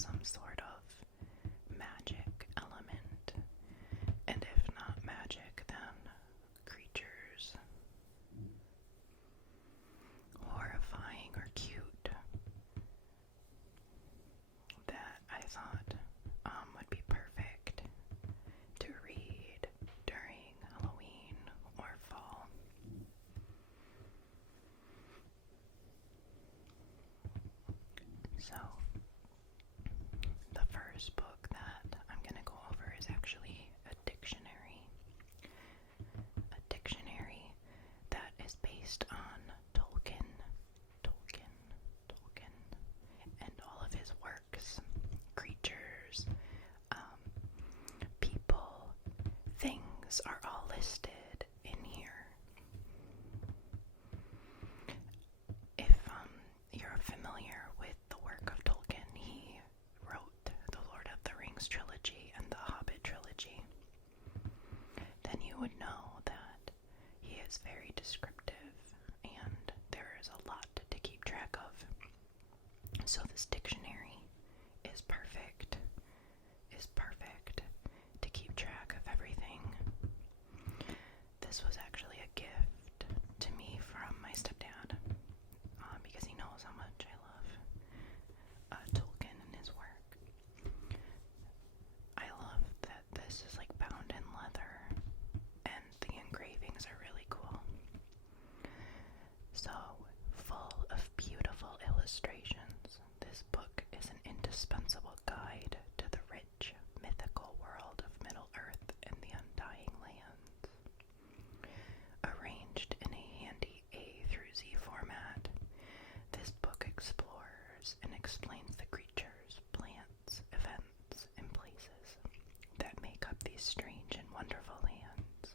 some sort of magic element, and if not magic, then creatures, horrifying or cute, that I thought would be perfect to read during Halloween or fall. So, the first book that I'm going to go over is actually a dictionary. A dictionary that is based on Tolkien, and all of his works, creatures, people, things are all listed in here. If you're familiar with the work of Tolkien, he wrote the Lord of the Rings trilogy and the Hobbit trilogy, then you would know that he is very descriptive and there is a lot to keep track of. So this dictionary is perfect to keep track of everything. This was actually a gift to me from my stepdad, because he knows how much I love Tolkien and his work. I love that this is like bound in leather, and the engravings are really cool. So, full of beautiful illustrations, this book is an indispensable guide to the rich, mythical world of Middle-earth and the Undying Lands. Arranged in a handy A through Z format, this book explores and explains the creatures, plants, events, and places that make up these strange and wonderful lands.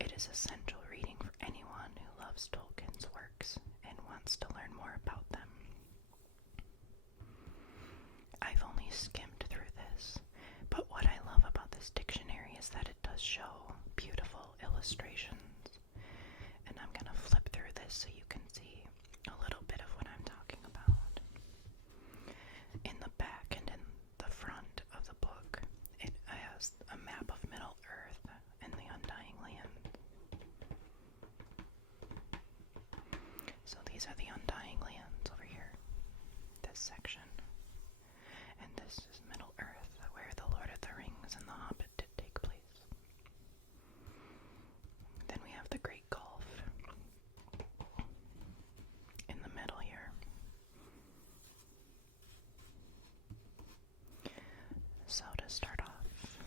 It is essential reading for anyone who loves Tolkien's works and wants to learn more about them. I've only skimmed through this, but what I love about this dictionary is that it does show beautiful illustrations, and I'm going to flip through this so you can see a little bit of what I'm talking about. In the back and in the front of the book, it has a map of Middle-earth and the Undying Land. So these are the Undying Lands over here, this section. And this is Middle-earth, where the Lord of the Rings and the Hobbit did take place. Then we have the Great Gulf in the middle here. So to start off,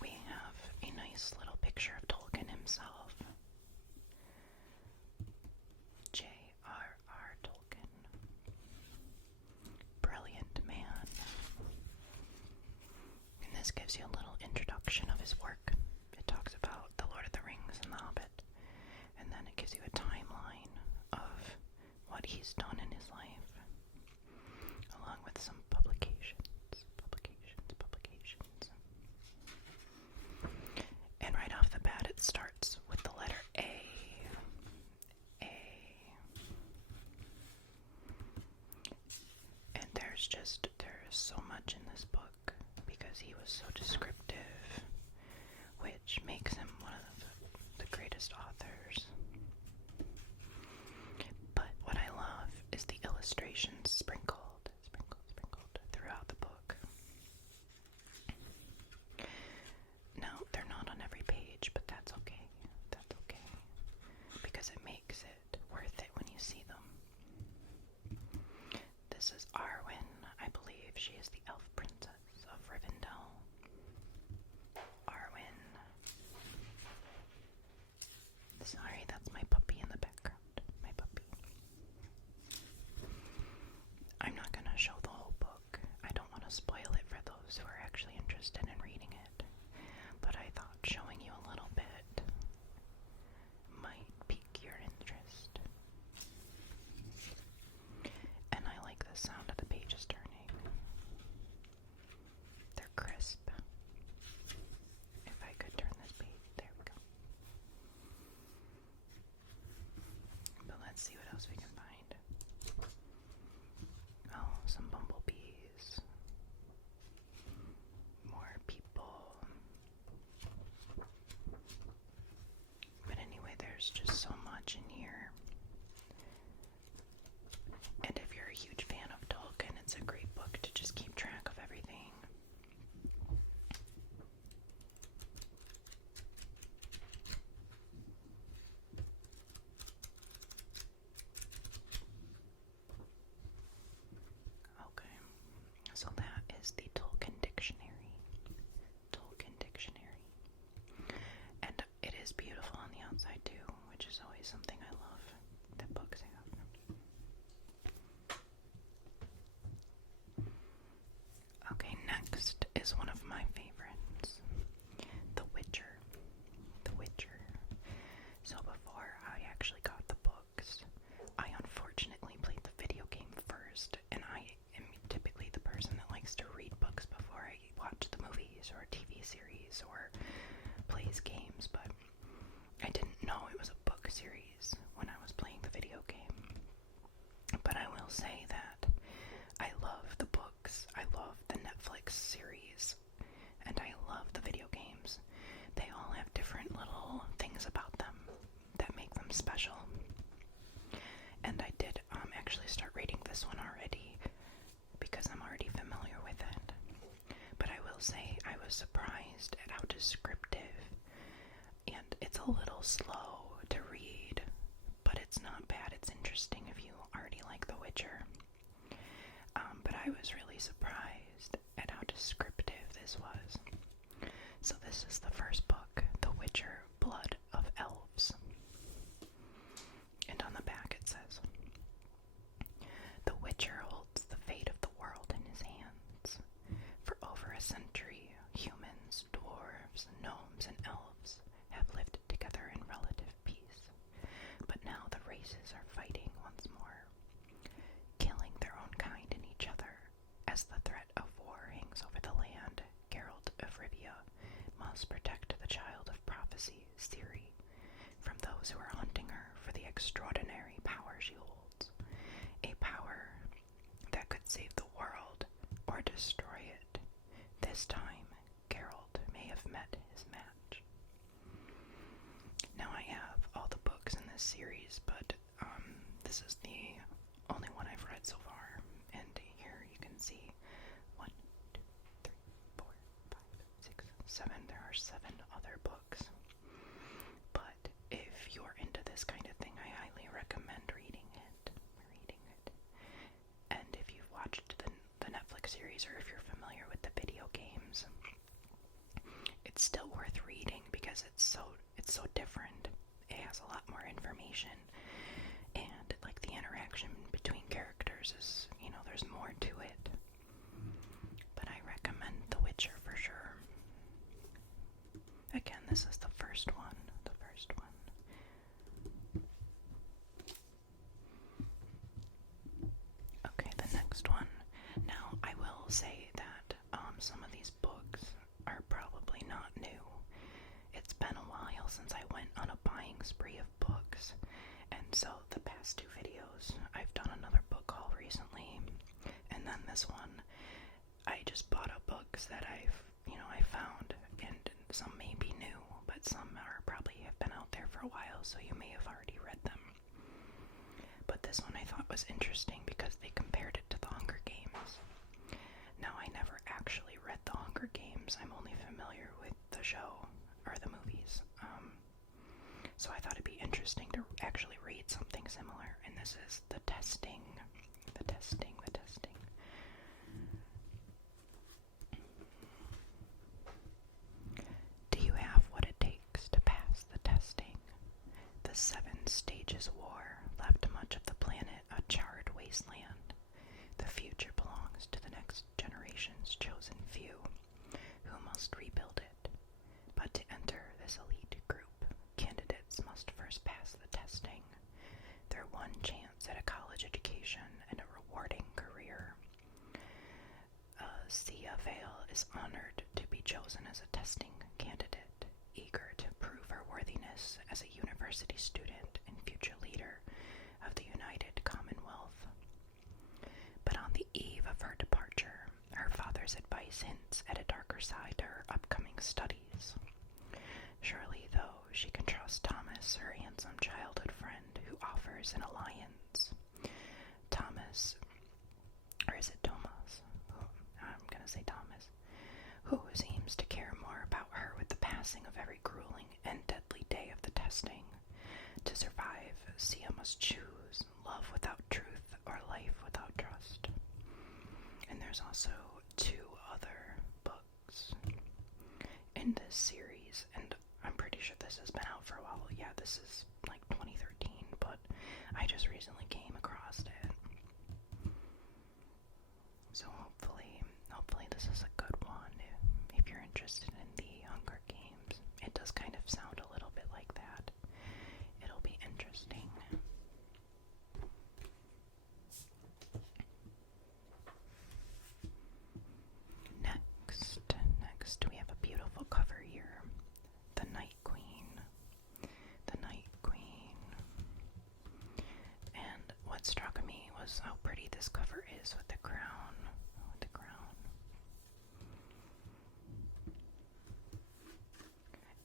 we have a nice little picture of Tolkien himself. J.R.R. Tolkien. Brilliant man. And this gives you a little introduction of his work. It talks about The Lord of the Rings and The Hobbit, and then it gives you a timeline of what he's done in his life, along with some publications. And right off the bat, it starts with the letter A. And there's so much in this book because he was so descriptive, which makes him one of the greatest authors. But what I love is the illustrations sprinkled throughout the book. Now, they're not on every page, but that's okay. Because it makes it worth it when you see them. This is Arwen. I believe she is the elf princess of Rivendell. Arwen. Sorry, that's my puppy in the background. My puppy. I'm not going to show the whole book. I don't want to spoil it for those who are actually interested in reading it. But I thought showing you a little bit might pique your interest. And I like the sound of the pages turning. They're crisp. If I could turn this page, there we go. there's just so much in here. And if you're a huge fan of Tolkien, it's a great book to just keep track of everything. Okay, so that is the Tolkien Dictionary. Tolkien Dictionary. And it is beautiful on the outside too, which is always something I love that books have. Okay, next is one of my favorites, The Witcher. The Witcher. So before I actually got the books, I unfortunately played the video game first, and I am typically the person that likes to read books before I watch the movies or TV series or plays games, but I didn't know it was a book series when I was playing the video game. But I will say that I love the books, I love the Netflix series, and I love the video games. They all have different little things about them that make them special. And I did actually start reading this one already because I'm already familiar with it. But I will say I was surprised at how descriptive, and it's a little slow to read, but it's not bad. It's interesting if you already like The Witcher. But I was really surprised at how descriptive this was. So this is the first book, The Witcher, Blood of Elves. And on the back it says, "The Witcher holds the fate of the world in his hands. For over a century, humans, dwarves, gnomes, and elves have lived together in relative peace. But now the races are fighting once more, killing their own kind and each other. As the threat of war hangs over the land, Geralt of Rivia must protect the child of prophecy, Ciri, from those who are hunting her for the extraordinary power she holds. A power that could save the world or destroy it. This time, Geralt may have met his match." Now I have all the books in this series, but this is the only one I've read so far. And here you can see 1, 2, 3, 4, 5, 6, 7. There are 7 other books. But if you're into this kind of thing, I highly recommend reading it. And if you've watched the Netflix series, or if you're familiar with the video games, it's still worth reading because it's so different. It has a lot more information, and like the interaction between characters is, there's more to it. But I recommend The Witcher for sure. Again, this is the first one. Okay, the next one. Now, I will say that some of these books are probably not new. It's been a while since I went on a buying spree of books, and so the past 2 videos, I've done another book haul recently, and then this one, I just bought up books that I found, and some may be new, but some are probably have been out there for a while, so you may have already read them. But this one I thought was interesting because they compared it to The Hunger Games. Now, I never actually read The Hunger Games. I'm only familiar with the show, or the movies. So I thought it'd be interesting to actually read something similar, and this is The Testing. The Testing. Do you have what it takes to pass the testing? The 7 Stages War left much of the planet a charred wasteland. The future belongs to the next generation's chosen few, who must rebuild it. But to enter this elite group, candidates must first pass the testing. Their one chance at a college education and a rewarding career. Sia Vale is honored to be chosen as a testing candidate, eager to prove her worthiness as a university student and future leader of the United Commonwealth. But on the eve of her departure, her father's advice hints at a darker side to her upcoming studies. Surely, though, she can trust Thomas, her handsome childhood friend, who offers an alliance. Thomas, or is it Thomas? I'm gonna say Thomas, who seems to care more about her with the passing of every grueling and deadly day of the testing. To survive, Sia must choose love without truth or life without trust. And there's also 2 other books in this series, and I'm pretty sure this has been out for a while. Yeah, this is like 2013, but I just recently came across it. So hopefully this is a good one if you're interested in the Hunger Games. It does kind of sound a little bit like that. It'll be interesting. Next we have a beautiful cover here. The Night Queen. The Night Queen. And what struck me was how pretty this cover is with the crown.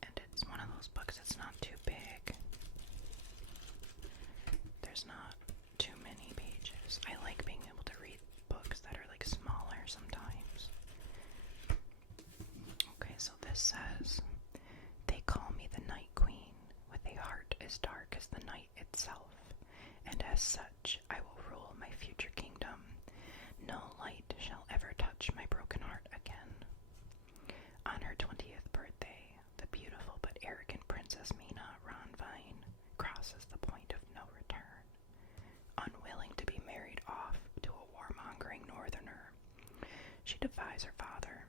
And it's one of those books that's not too big. There's not too many pages. I like being able to read books that are like smaller sometimes. Okay, so this says, "They call me the Night Queen, with a heart as dark as the night itself, and as such I will rule my future kingdom. No light shall ever touch my broken heart again." On her 20th birthday, the beautiful but arrogant Princess Mina Ronvine crosses the point of no return. Unwilling to be married off to a warmongering northerner, she defies her father,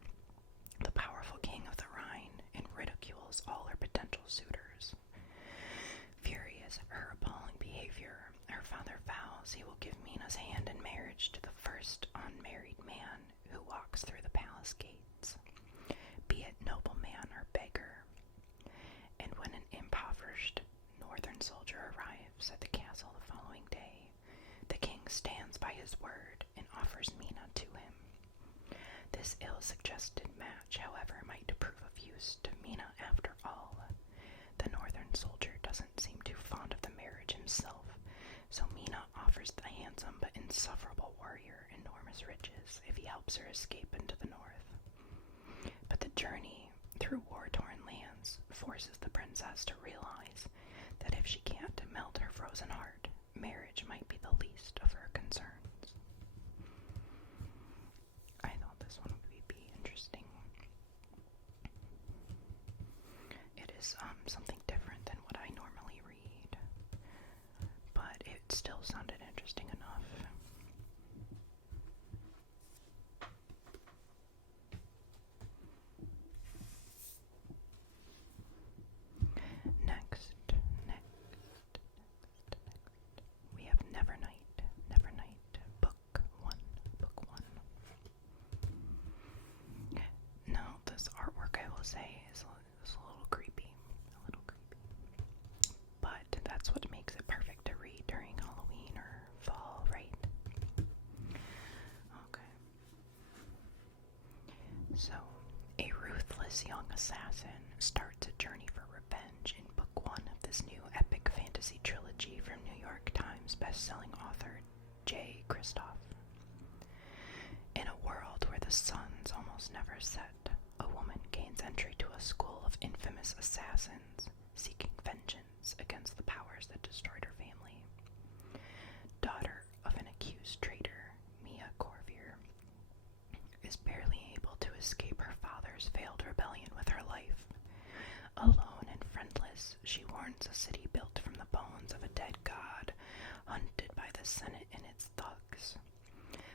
the powerful king of the Rhine, and ridicules all her potential suitors. Furious at her appalling behavior, her father vows he will give Mina's hand in marriage to the first unmarried man who walks through the palace gates, be it nobleman or beggar. And when an impoverished northern soldier arrives at the castle the following day, the king stands by his word and offers Mina to him. This ill-suggested match, however, might prove of use to Mina after all. The northern soldier doesn't seem too fond of the marriage himself, so Mina offers the handsome but insufferable warrior enormous riches if he helps her escape into the north. But the journey through war-torn lands forces the princess to realize that if she can't melt her frozen heart, marriage might be the least of her concerns. I thought this one would be interesting. It is something different than what I normally read, but it still sounded interesting enough. Next, we have Nevernight, Book 1. Now, this artwork, I will say, is a little creepy, but that's what makes it perfect to read during Halloween or fall, right? Okay. So, a ruthless young assassin starts a journey for revenge in Book 1 of this new epic fantasy trilogy from New York Times bestselling author J. Kristoff. In a world where the sun's almost never set, a woman gains entry to a school of infamous assassins seeking vengeance against the powers that destroyed her family. Daughter of an accused traitor, Mia Corvier is barely able to escape her father's failed rebellion with her life. Alone and friendless, she warns a city built from the bones of a dead god, hunted by the Senate and its thugs.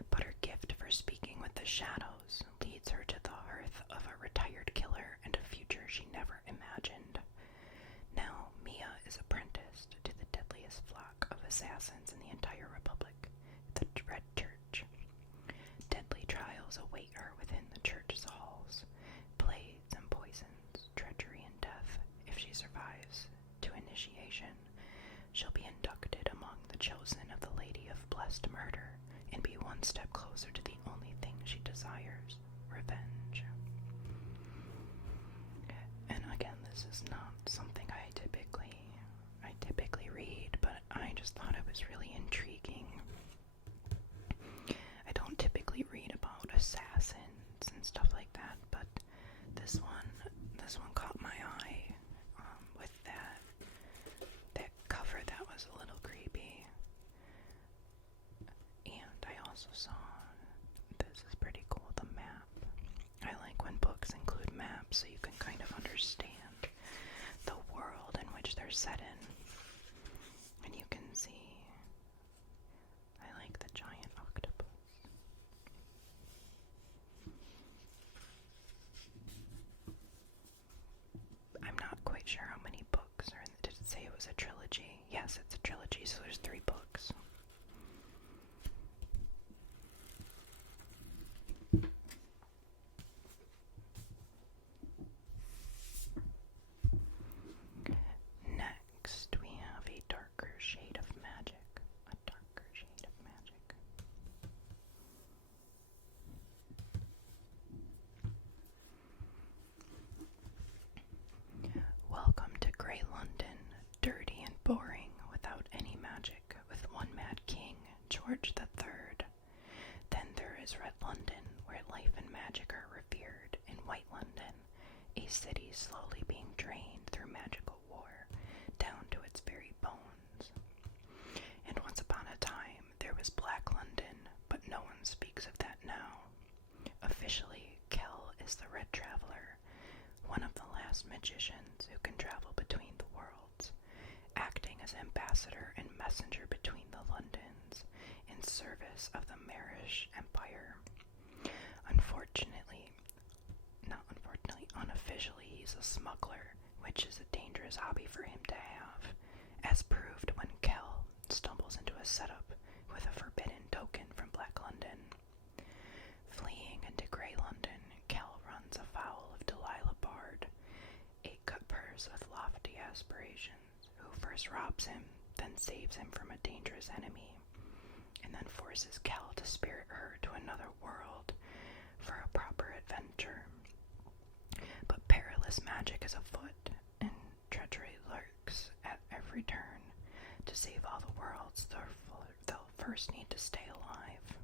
But her gift for speaking with the shadows leads her to the hearth of a retired killer and a future she never imagined. Now, Mia is apprenticed to the deadliest flock of assassins in the entire Republic, the Red Church. Deadly trials await her within the church's halls, blades and poisons, treachery and death. If she survives to initiation, she'll be inducted among the chosen of the Lady of Blessed Murder and be one step closer to the only thing she desires, revenge. And again, this is not something I map so you can kind of understand the world in which they're set in. And you can see, I like the giant octopus. I'm not quite sure how many books are in. Did it say it was a trilogy? Yes, it's a trilogy, so there's 3 books. Next, we have a darker shade of magic. A darker shade of magic. Welcome to Grey London, dirty and boring, without any magic, with one mad king, George III. Then there is Red London, where life and magic are revered, in White London, a city slowly being drained through magical war, down to its very bones. And once upon a time, there was Black London, but no one speaks of that now. Officially, Kell is the Red Traveler, one of the last magicians who can travel between the worlds, acting as ambassador and messenger between the Londons in service of the Marish Empire. Unofficially, he's a smuggler, which is a dangerous hobby for him to have, as proved when Kell stumbles into a setup with a forbidden token from Black London. Fleeing into Grey London, Kell runs afoul of Delilah Bard, a cutpurse with lofty aspirations, who first robs him, then saves him from a dangerous enemy, and then forces Kell to spirit her to another world for a proper adventure. But perilous magic is afoot, and treachery lurks at every turn. To save all the worlds, they'll first need to stay alive.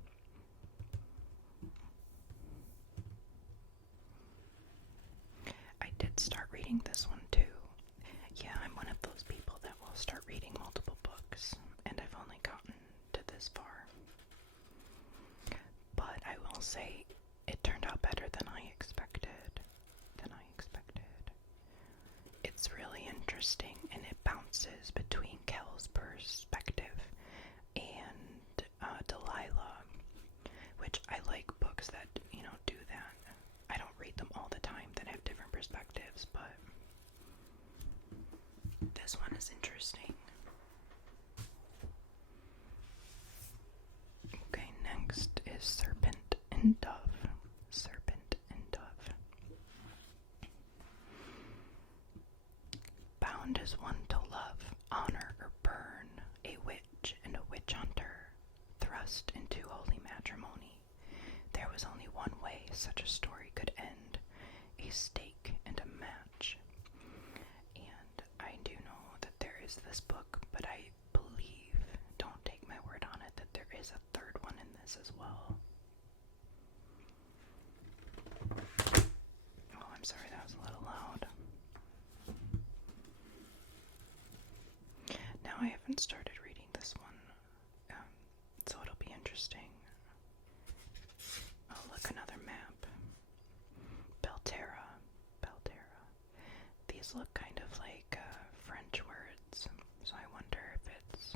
I did start reading this one too. Yeah, I'm one of those people that will start reading multiple books, and I've only gotten to this far. But I will say, it turned out better than I expected. It's really interesting, and it bounces between Kell's perspective and Delilah, which I like books that, do that. I don't read them all the time that have different perspectives, but this one is interesting. Okay, next is Serpent and Dove. Serpent and Dove. Bound as one to love, honor, or burn, a witch and a witch hunter, thrust into holy matrimony. There was only one way such a story could end, a stake and a match. And I do know that there is this book, but I believe, don't take my word on it, that there is a third one in this as well. Oh, I'm sorry, that was a little loud. Now I haven't started reading this one, so it'll be interesting. Oh, look, another map. Belterra. These look kind of like French words, so I wonder if it's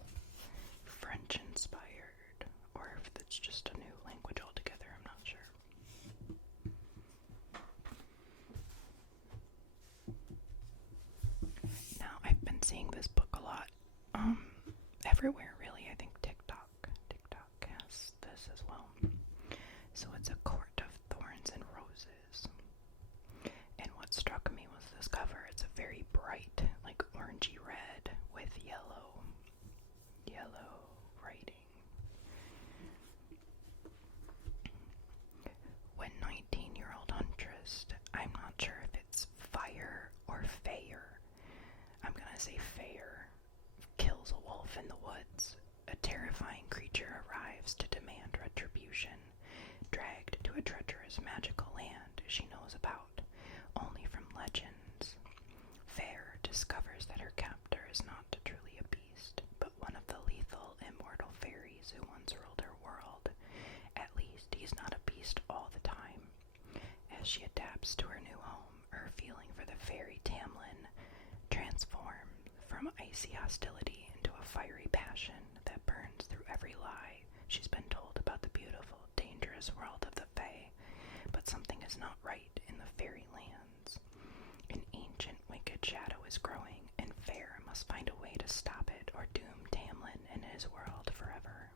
French inspired or if it's just a new language altogether. I'm not sure. Now, I've been seeing this book a lot. Everywhere really. I think TikTok has this as well. So it's A Court of Thorns and Roses. And what struck me was this cover. It's a very bright, like orangey red with yellow writing. When 19-year-old Huntress, I'm not sure if it's fire or fair. I'm gonna say fair. Kills a wolf in the woods. A terrifying creature arrives to demand retribution, dragged to a treacherous magical land she knows about only from legends. Fair discovers that her captor is not truly a beast, but one of the lethal, immortal fairies who once ruled her world. At least he's not a beast all the time. As she adapts to her new home, her transform from icy hostility into a fiery passion that burns through every lie she's been told about the beautiful, dangerous world of the Fae. But something is not right in the fairy lands. An ancient, wicked shadow is growing, and Fair must find a way to stop it or doom Tamlin and his world forever.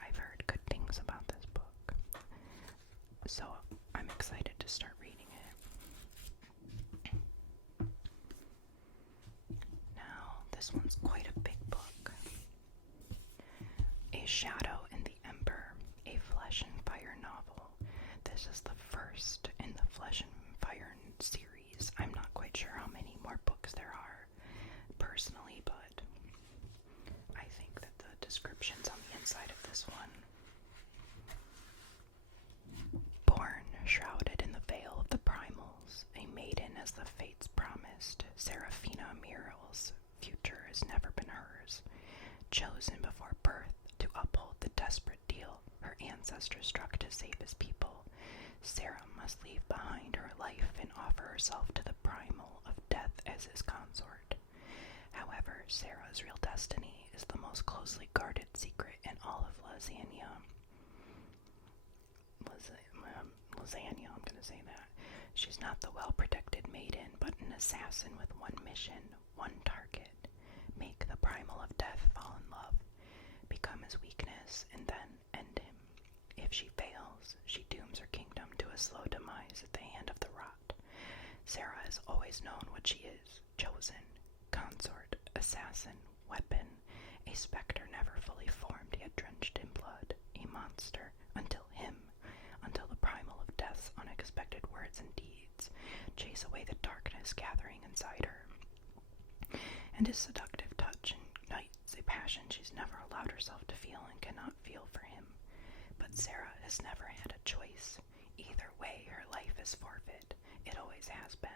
I've heard good things about this book, so I'm excited to start reading it. Now, this one's quite a big book. A Shadow in the Ember, a Flesh and Fire novel. This is the first in the Flesh and Fire series. I'm not quite sure how many more books there are, personally, but I think that the descriptions on the inside of this one. Born, shrouded in the veil of the primals, a maiden as the fates promised, Seraphina Muriel's future has never been hers. Chosen before birth to uphold the desperate deal her ancestor struck to save his people, Sarah must leave behind her life and offer herself to the primal of death as his consort. However, Sarah's real destiny is the most closely guarded secret in all of Lasagna. I'm going to say that. She's not the well-protected maiden, but an assassin with one mission, one target. Make the primal of death fall in love, become his weakness, and then end him. If she fails, she dooms her kingdom to a slow demise at the hand of the rot. Sarah has always known what she is: chosen, consort, assassin, weapon, a specter never fully formed yet drenched in blood, a monster, until the primal of death's unexpected words and deeds chase away the darkness gathering inside her. And his seductive touch ignites a passion she's never allowed herself to feel and cannot feel for him. But Sarah has never had a choice. Either way, her life is forfeit. It always has been.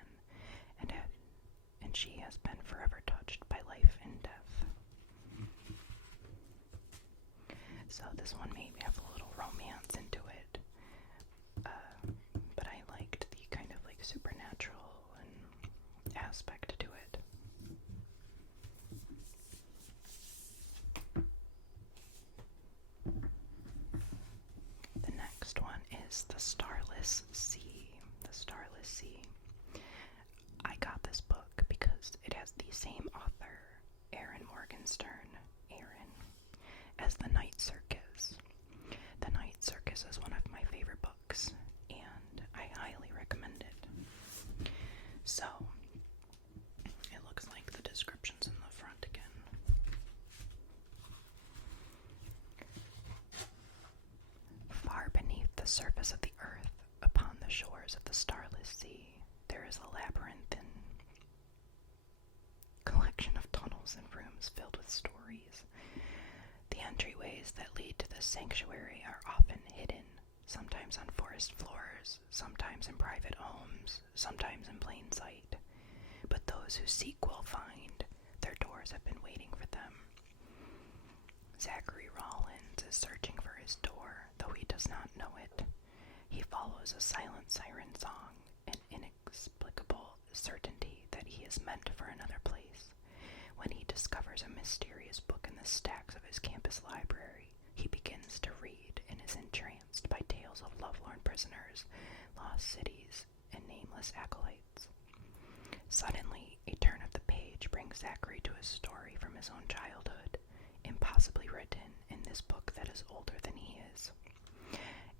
And she has been forever touched by life and death. So this one may have a little romance into it. But I liked the kind of like supernatural and aspect to it. The next one is The Starless Sea. The Starless Sea. I got this book because it has the same author, Aaron Morgenstern, as The Night Circus. The Night Circus is one of my favorite books, and I highly recommend it. So, it looks like the descriptions in the front again. Far beneath the surface of the earth, upon the shores of the Starless Sea, there is a labyrinthine collection of tunnels and rooms filled with stories. The entryways that lead to this sanctuary are often hidden, sometimes on forest floors, sometimes in private homes, sometimes in plain sight. But those who seek will find. Their doors have been waiting for them. Zachary Rollins is searching for his door, though he does not know it. He follows a silent siren song, an inexplicable certainty that he is meant for another place. When he discovers a mysterious book in the stacks of his campus library, he begins to read and is entranced by tales of lovelorn prisoners, lost cities, and nameless acolytes. Suddenly, a turn of the page brings Zachary to a story from his own childhood, impossibly written in this book that is older than he is.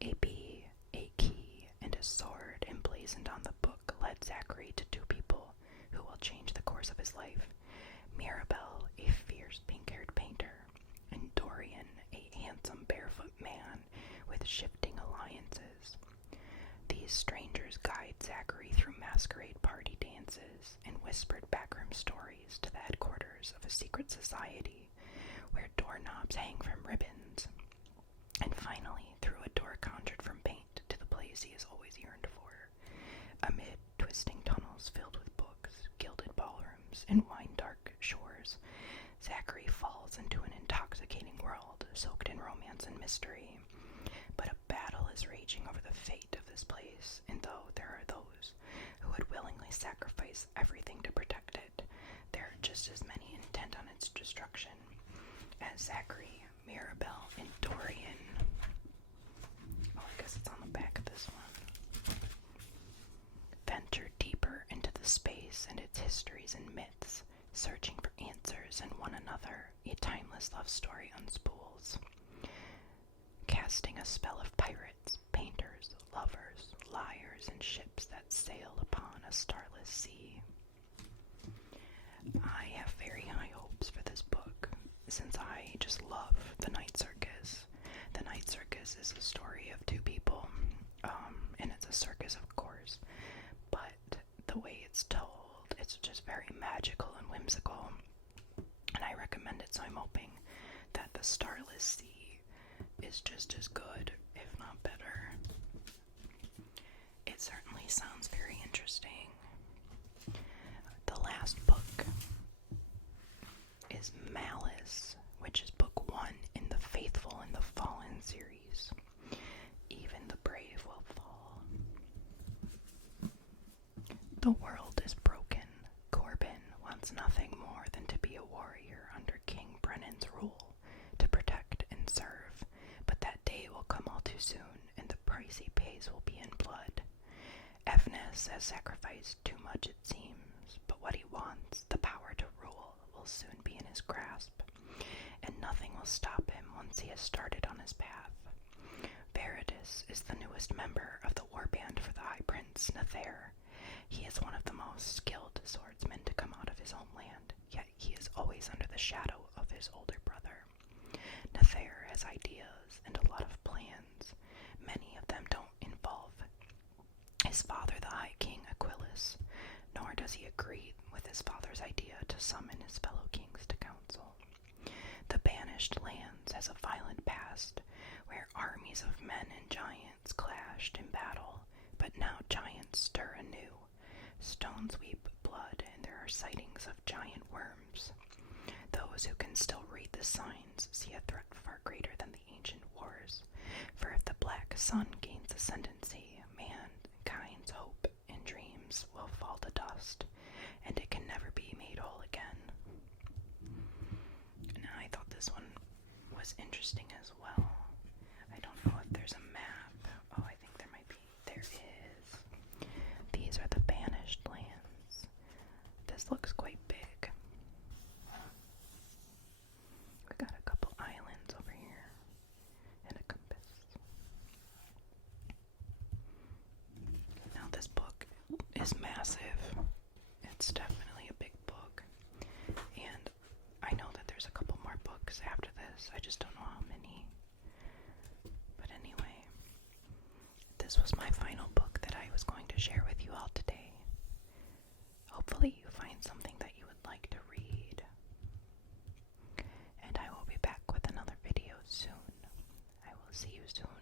A bee, a key, and a sword emblazoned on the book led Zachary to two people who will change the course of his life. Mirabelle, a fierce pink-haired painter, and Dorian, a handsome barefoot man with shifting alliances. These strangers guide Zachary through masquerade party dances and whispered backroom stories to the headquarters of a secret society where doorknobs hang from ribbons, and finally through a door conjured from paint to the place he has always yearned for. Amid twisting tunnels filled with books, gilded ballrooms, and wine-dark shores, Zachary falls into an intoxicating world soaked in romance and mystery. But a battle is raging over the fate of this place, and though there are those who would willingly sacrifice everything to protect it, just as many intent on its destruction as Zachary, Mirabelle, and Dorian. Oh, I guess it's on the back of this one. Venture deeper into the space and its histories and myths, searching for answers in one another, a timeless love story unspools. Casting a spell of pirates, painters, lovers, liars, and ships that sail upon a starless sea. I have very high hopes for this book, since I just love The Night Circus. The Night Circus is a story of two people, and it's a circus, of course, but the way it's told, it's just very magical and whimsical, and I recommend it, so I'm hoping that the Starless Sea is just as good, if not better. It certainly sounds very interesting. The last book is Malice, which is book 1 in the Faithful and the Fallen series. Even the brave will fall. The world is broken. Corbin wants nothing more than to be a warrior under King Brennan's rule, to protect and serve, but that day will come all too soon, and the price he pays will be in blood. Evness has sacrificed too much, it seems, but what he wants, the power to rule, will soon be in his grasp, and nothing will stop him once he has started on his path. Veridus is the newest member of the warband for the High Prince Nether. He is one of the most skilled swordsmen to come out of his homeland, yet he is always under the shadow of his older brother. Nether has ideas and a lot of plans. Many of them don't involve his father, the High King Aquilus, nor does he agree with his father's idea to summon his fellow kings to council. The Banished Lands has a violent past, where armies of men and giants clashed in battle, but now giants stir anew. Stones weep blood, and there are sightings of giant worms. Those who can still read the signs see a threat far greater than the ancient wars, for if the Black Sun gains ascendancy, mankind's hope and dreams will fall to dust, and it can never be made whole again. Now, I thought this one was interesting as well. I don't know if there's a map. Oh, I think there might be. There is. These are the Banished Lands. This looks quite big. We got a couple islands over here and a compass. Now this book is massive. It's definitely a big book. And I know that there's a couple more books after this. I just don't know how many. But anyway, this was my final book that I was going to share with you all today. Hopefully you find something that you would like to read. And I will be back with another video soon. I will see you soon.